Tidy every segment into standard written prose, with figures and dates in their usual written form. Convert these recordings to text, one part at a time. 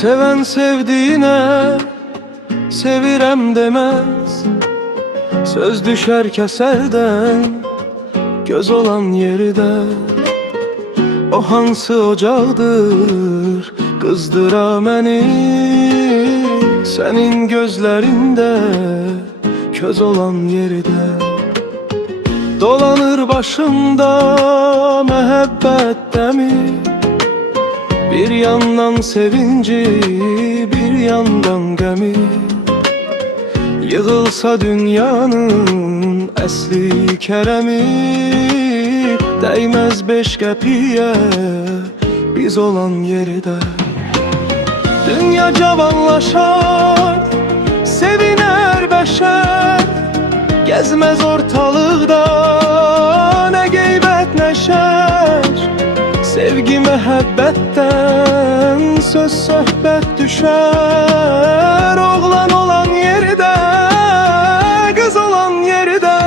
Seven sevdiğine sevirem demez. Söz düşer keserden göz olan yerde. O hansı ocaqdır qızdıra məni? Senin gözlerinde köz olan yerde. Dolanır başımda mehabbet demi. Bir yandan sevinci, bir yandan gemi. Yığılsa dünyanın əsli kərəmi, dəymez beş qəpiyə biz olan yerdə. Dünya cavanlaşar, seviner beşer. Gezmez ortalıqda ne qeybət nə şər. Sevgi məhəbbətdən söz söhbət düşər. Oğlan olan yerdə, qız olan yerdə.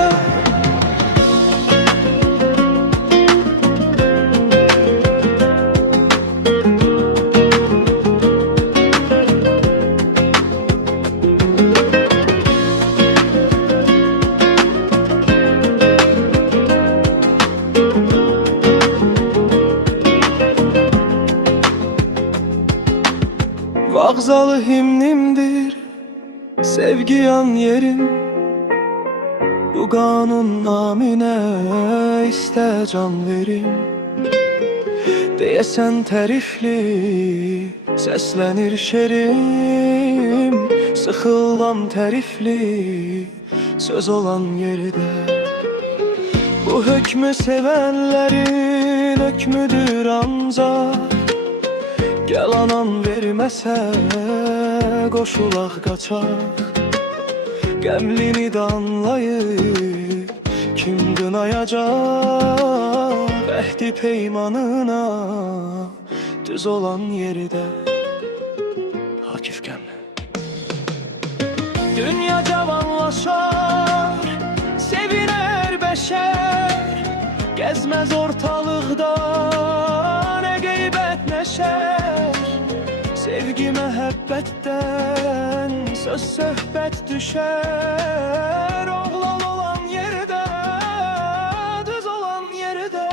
Vağzalı himnimdir sevgi yan yerim. Bu kanun namine iste can verim. Deyesen tərifli səslənir şerim. Sıxılan tərifli söz olan yerdə. Bu hökmü sevenlerin hökmüdür ancaq. Gel anan verməsə qoşulaq qaçaq. Qəmlini də anlayıb kim qınayacaq? Əhdi peymanına düz olan yerdə. Akif Gəmli. Dünya cavanlaşar, seviner beşer. Gezmez ortalıqda ne qeybət nə şər. Sevgi məhəbbətdən söz söhbət düşər. Oğlan olan yerdə, düz olan yerdə.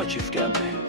Akif Gəmli.